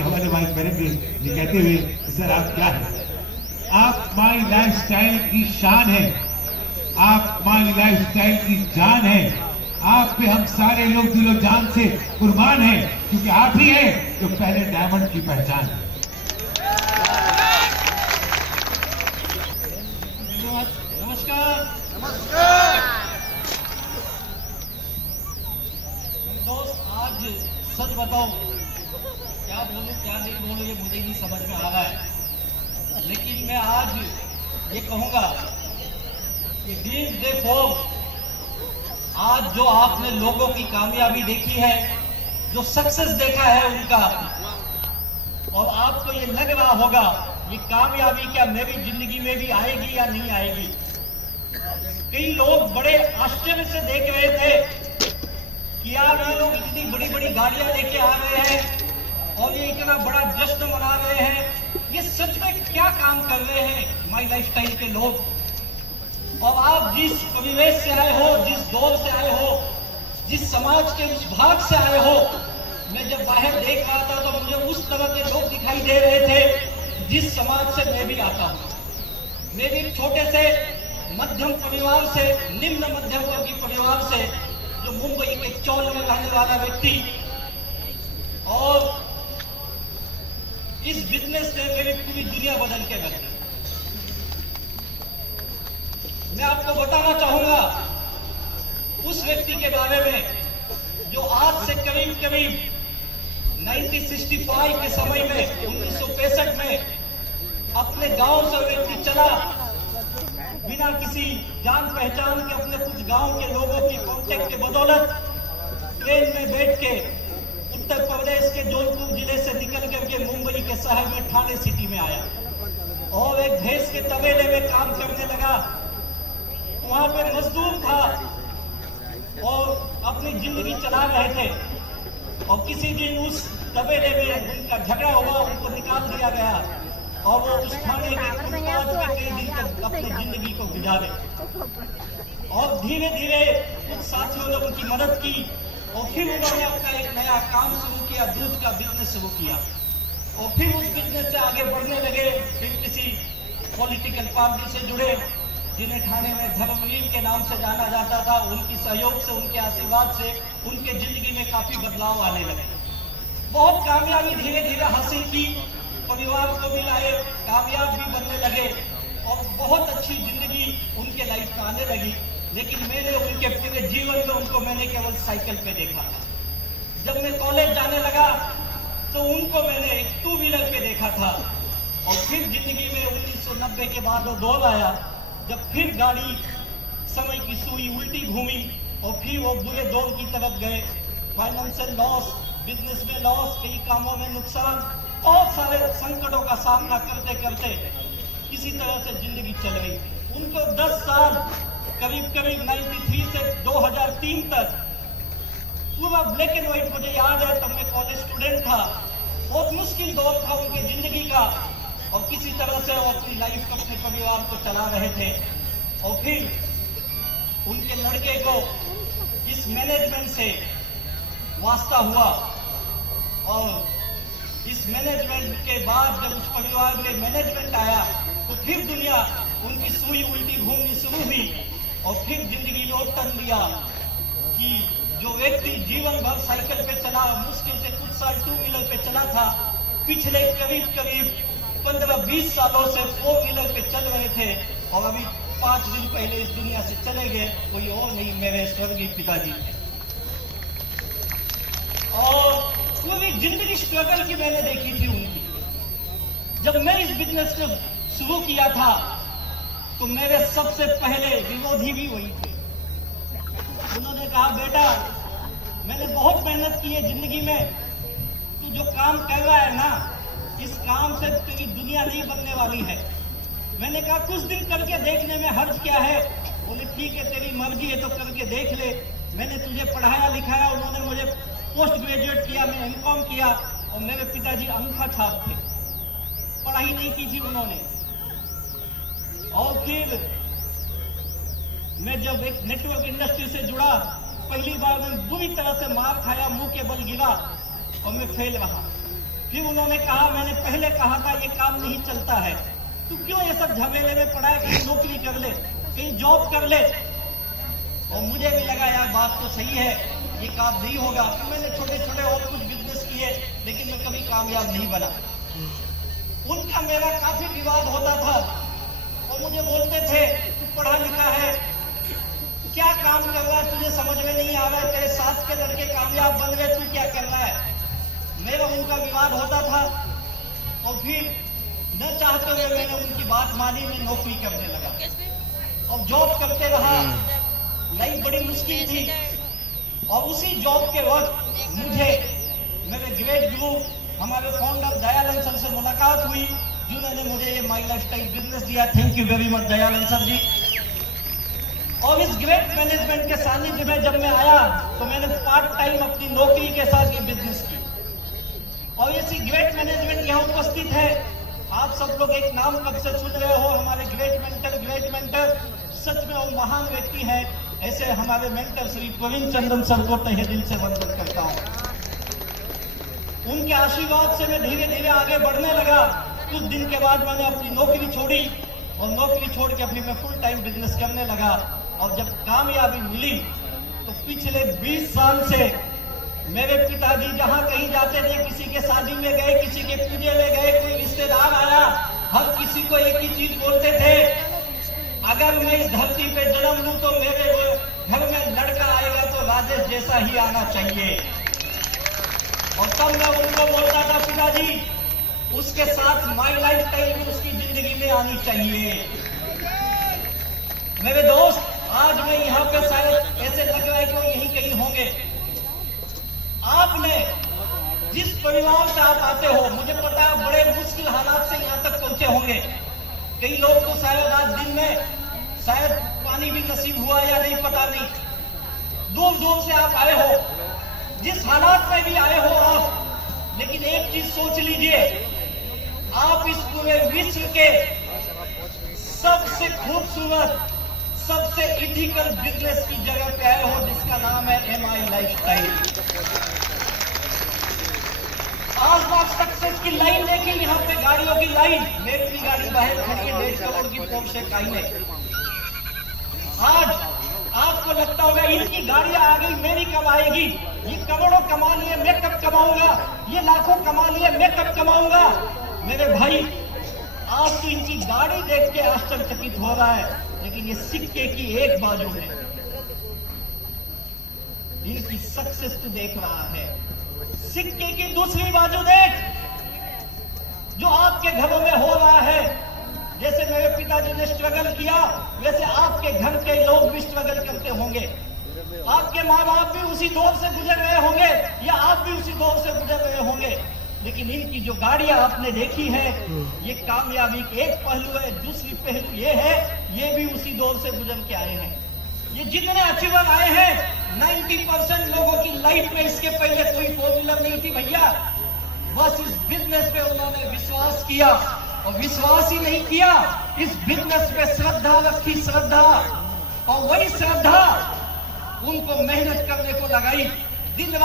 के हवाले बात करेंगे ये कहते हुए कि सर आप क्या है, आप माई लाइफस्टाइल की शान है, आप माई लाइफस्टाइल की जान है, आप पे हम सारे लोग दिलो जान से कुर्बान हैं, क्योंकि आप ही हैं जो पहले डायमंड की पहचान है। नमस्कार। नमस्कार दोस्त, आज सच बताओ क्या बोलूं क्या नहीं बोलूं ये मुझे नहीं समझ में आ रहा है, लेकिन मैं आज ये कहूंगा कि ड्रीम्स डे फॉर आज जो आपने लोगों की कामयाबी देखी है, जो सक्सेस देखा है उनका, और आपको ये लग रहा होगा ये कामयाबी क्या मेरी जिंदगी में भी आएगी या नहीं आएगी। कई लोग बड़े आश्चर्य से देख रहे थे कि यार ये लोग इतनी बड़ी बड़ी गाड़ियां लेके आ रहे हैं और ये इतना बड़ा जश्न मना रहे हैं, ये सच में क्या काम कर रहे हैं माई लाइफस्टाइल के लोग। और आप जिस परिवेश से आए हो, जिस दौर से आए हो, जिस समाज के उस भाग से आए हो, मैं जब बाहर देख रहा था तो मुझे उस तरह के लोग दिखाई दे रहे थे जिस समाज से मैं भी आता हूं। मैं भी छोटे से मध्यम परिवार से, निम्न मध्यम वर्गीय परिवार से, जो मुंबई के चौल में रहने वाला व्यक्ति, और इस बिजनेस ने मेरी पूरी दुनिया बदल के रख दी। मैं आपको बताना चाहूंगा उस व्यक्ति के बारे में जो आज से करीब करीब 1965 के समय में, 1965 में अपने गांव से व्यक्ति चला, बिना किसी जान पहचान के अपने कुछ गांव के लोगों की कांटेक्ट के बदौलत ट्रेन में बैठ के उत्तर प्रदेश के जौनपुर जिले से निकल करके मुंबई के शहर में ठाणे सिटी में आया और एक भैंस के तबेले में काम करने लगा। वहां पर मजदूर था और अपनी जिंदगी चला रहे थे, और किसी दिन उस तबेले में उनका झगड़ा हुआ, उनको निकाल दिया गया और वो उस थाने के फुटपाथ में कई दिन तक अपनी जिंदगी को गुजारे। और धीरे धीरे कुछ साथियों ने उनकी मदद की और फिर उन्होंने अपना एक नया काम शुरू किया, दूध का बिजनेस शुरू किया, और फिर उस बिजनेस से आगे बढ़ने लगे। फिर किसी पॉलिटिकल पार्टी से जुड़े जिन्हें ठाणे में धर्मवीर के नाम से जाना जाता था। उनकी सहयोग से, उनके आशीर्वाद से उनके जिंदगी में काफी बदलाव आने लगे। बहुत कामयाबी धीरे धीरे हासिल की, परिवार को भी लाए, कामयाब भी बनने लगे और बहुत अच्छी जिंदगी उनके लाइफ में आने लगी। लेकिन मैंने उनके पूरे जीवन में उनको मैंने केवल साइकिल पे देखा। जब मैं कॉलेज जाने लगा तो उनको मैंने एक 2 व्हीलर पे देखा था, और फिर जिंदगी में 1990 के बाद वो दौर आया जब फिर गाड़ी समय की सुई उल्टी घूमी और फिर वो बुरे दौर की तरफ गए। फाइनेंशियल लॉस, बिजनेस में लॉस, कई कामों में नुकसान, बहुत सारे संकटों का सामना करते करते किसी तरह से जिंदगी चल गई। उनको 10 साल, करीब करीब 93 से 2003 तक पूरा ब्लैक एंड व्हाइट मुझे याद है, तब मैं कॉलेज स्टूडेंट था। बहुत मुश्किल दौर था उनकी जिंदगी का, और किसी तरह से वो अपनी लाइफ को, अपने परिवार को चला रहे थे। और फिर उनके लड़के को इस मैनेजमेंट से वास्ता हुआ, और इस मैनेजमेंट के बाद जब उस परिवार में मैनेजमेंट आया तो फिर दुनिया उनकी सुई उल्टी घूमनी शुरू हुई, और फिर जिंदगी ने टर्न लिया कि जो व्यक्ति जीवन भर साइकिल पे चला, मुश्किल से कुछ साल 2 व्हीलर पे चला था, पिछले करीब करीब 15-20 सालों से 4 व्हीलर पे चल रहे थे, और अभी 5 दिन पहले इस दुनिया से चले गए, कोई और नहीं, मेरे स्वर्गीय पिताजी। और पूरी जिंदगी स्ट्रगल की मैंने देखी थी उनकी। जब मैं इस बिजनेस को शुरू किया था तो मेरे सबसे पहले विरोधी भी वही थे। उन्होंने कहा, बेटा मैंने बहुत मेहनत की है जिंदगी में, तू जो काम कर रहा है ना, इस काम से तेरी दुनिया नहीं बनने वाली है। मैंने कहा कुछ दिन करके देखने में हर्ज क्या है। बोले ठीक है, तेरी मर्जी है तो करके देख ले। मैंने तुझे पढ़ाया लिखाया, उन्होंने मुझे पोस्ट ग्रेजुएट किया, मैं एमकॉम किया, और मेरे पिताजी अंगूठा छाप थे, पढ़ाई नहीं की थी उन्होंने। और फिर मैं जब एक नेटवर्क इंडस्ट्री से जुड़ा, पहली बार मैं बुरी तरह से मार खाया, मुंह के बल गिरा और मैं फेल रहा। फिर उन्होंने कहा, मैंने पहले कहा था ये काम नहीं चलता है, तू क्यों ये सब झमेले में पड़ा है, कहीं नौकरी कर ले, कहीं जॉब कर ले। और मुझे भी लगा यार बात तो सही है, ये काम नहीं होगा। फिर मैंने छोटे छोटे और कुछ बिजनेस किए, लेकिन मैं कभी कामयाब नहीं बना। उनका मेरा काफी विवाद होता था और मुझे बोलते थे, तू पढ़ा लिखा है, क्या काम कर रहा है, तुझे समझ में नहीं आ रहा है, तेरे साथ के लड़के कामयाब बन गए, तू क्या कर रहा है। मेरा उनका विवाद होता था और फिर न चाहते हुए मैंने उनकी बात मानी, मैं नौकरी करने लगा और जॉब करते रहा। लाइफ बड़ी मुश्किल थी और उसी जॉब के वक्त मुझे मेरे ग्रेट गुरु हमारे फाउंडर दयानंद सर से मुलाकात हुई, जिन्होंने मुझे ये माई लाइफस्टाइल बिजनेस दिया। Thank you very much Dayanand sir ji. और इस ग्रेट मैनेजमेंट के सानिध्य में जब मैं आया तो मैंने पार्ट टाइम अपनी नौकरी के साथ ये बिजनेस की और ऐसी ग्रेट मैनेजमेंट यहाँ उपस्थित है। आप सब लोग एक नाम कब से सुन रहे हो, हमारे ग्रेट मेंटर सच में वो महान व्यक्ति है। ऐसे हमारे मेंटर श्री प्रवीण चंद्रन सर को तहे दिल से वंदन करता हूँ। उनके आशीर्वाद से मैं धीरे धीरे आगे बढ़ने लगा। कुछ दिन के बाद मैंने अपनी नौकरी छोड़ी और नौकरी छोड़ के अपनी मैं फुल टाइम बिजनेस करने लगा। और जब कामयाबी मिली तो पिछले 20 साल से मेरे पिताजी जहां कहीं जाते थे, किसी के शादी में गए, किसी के पूजे में गए, कोई रिश्तेदार आया, हर किसी को एक ही चीज बोलते थे, अगर मैं इस धरती पे जन्म लूं तो मेरे घर में लड़का आएगा तो राजेश जैसा ही आना चाहिए। और तब मैं उनको बोलता था, पिताजी उसके साथ माई लाइफस्टाइल भी उसकी जिंदगी में आनी चाहिए। मेरे दोस्त, आज मैं यहाँ पे शायद ऐसे लग रहा है कि वो यहीं कहीं होंगे। आपने जिस परिवार से आप आते हो, मुझे पता है बड़े मुश्किल हालात से यहाँ तक पहुंचे होंगे। कई लोग तो शायद आज दिन में शायद पानी भी नसीब हुआ या नहीं, पता नहीं। दूर दूर से आप आए हो, जिस हालात में भी आए हो आप, लेकिन एक चीज सोच लीजिए, आप इस पूरे विश्व के सबसे खूबसूरत, सबसे इथिकल बिजनेस की जगह पे आए हो, जिसका नाम है एमआई लाइफस्टाइल। आज आप सक्सेस की लाइन देखिए, यहाँ पे गाड़ियों की लाइन, मेरी भी गाड़ी बाहर खड़ी है 1.5 करोड़ की पोर्शे काइने। आज आपको लगता होगा इनकी गाड़ियां आ गई, मेरी कब आएगी, ये करोड़ों कमा लिए, मैं कब कमाऊंगा, ये लाखों कमा लिए, मैं कब कमाऊंगा। मेरे भाई, आज तो इनकी गाड़ी देख के आश्चर्यचकित हो रहा है, लेकिन ये सिक्के की एक बाजू है। इनकी सक्सेस तो देख रहा है, सिक्के की दूसरी बाजू देख, जो आपके घरों में हो रहा है। जैसे मेरे पिताजी ने स्ट्रगल किया, वैसे आपके घर के लोग भी स्ट्रगल करते होंगे। आपके माँ बाप भी उसी दौर से गुजर रहे होंगे या आप भी उसी दौर से गुजर रहे होंगे। लेकिन इनकी जो गाड़ियां आपने देखी है, ये कामयाबी के एक पहलू है। दूसरी पहलू ये है, ये भी उसी दौर से गुजर के आए हैं। ये जितने अचीवर आए हैं, 90% लोगों की लाइफ में इसके पहले कोई फोर व्हीलर नहीं थी भैया। बस इस बिजनेस पे उन्होंने विश्वास किया, और विश्वास ही नहीं किया, इस बिजनेस पे श्रद्धा रखी, श्रद्धा। और वही श्रद्धा उनको मेहनत करने को लगाई, दिन रात